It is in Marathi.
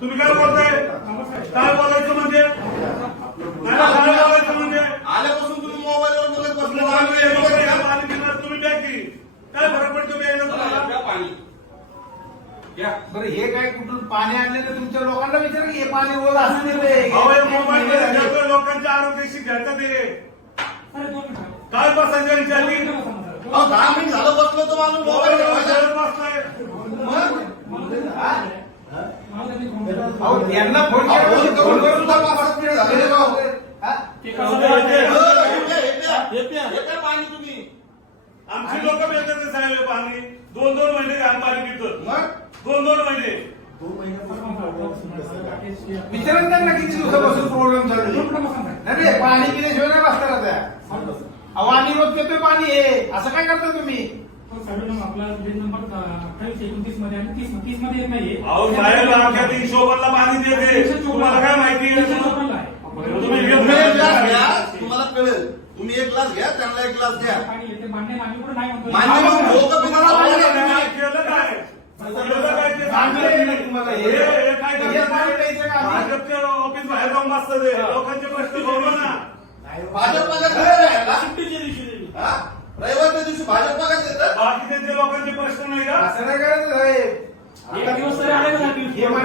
तुम्ही काय बोलताय? काय बोलायचं म्हणजे? काय बोलायचं म्हणजे? आल्यापासून तुम्ही मोबाईलवर बोलत बसले. पाणी पिणार तुम्ही प्या की. काय फरक पडतो प्यायला तुम्हाला? पाणी बरं हे काय कुठून पाणी आणले तर तुमच्या लोकांना विचारा की हे पाणी ओलं असं मोबाईल मध्ये लोकांच्या आरोग्याशी खेळतात ते. काय बसायचं विचारली? 10 मिनिट झालं बसलो तर मला मोबाईल बसलाय. यांना फोन पाणी तुम्ही आमची लोक मिळतात ते साहेब पाणी 2-2 महिने घाण पाणी पितं. 2-2 महिने. विचारा त्यांना किती दिवसापासून प्रॉब्लेम चालू नाही पाणी पिल्याशिवाय नाही बसता त्या. अहो आम्ही रोज पितोय पाणी हे असं काय करता तुम्ही? आपला बिल नंबर 28-29 मध्ये आणि 30 मध्ये येत नाहीये. अहो साहेब अख्ख्या हिशोबाला पाणी देते. तुम्हाला काय माहिती तुम्ही तुम्ही एक ग्लास घ्या, तुम्हाला कळेल. तुम्ही एक ग्लास घ्या, त्यांना एक ग्लास द्या. पाणी येते मान्य आम्ही पण नाही म्हणतो. मान्य मग लोकं पिणार नाही. केलं काय? भाजपच्या ऑफिस बाहेर जाऊन बसतं ते. लोकांचे प्रश्न सोडवा ना. भाजप रविवारच्या दिवशी भाजप बघा देतात. बाकीचे लोकांचे प्रश्न नाही का? असं नाही करायचं साहेब. एक दिवस तरी आले का?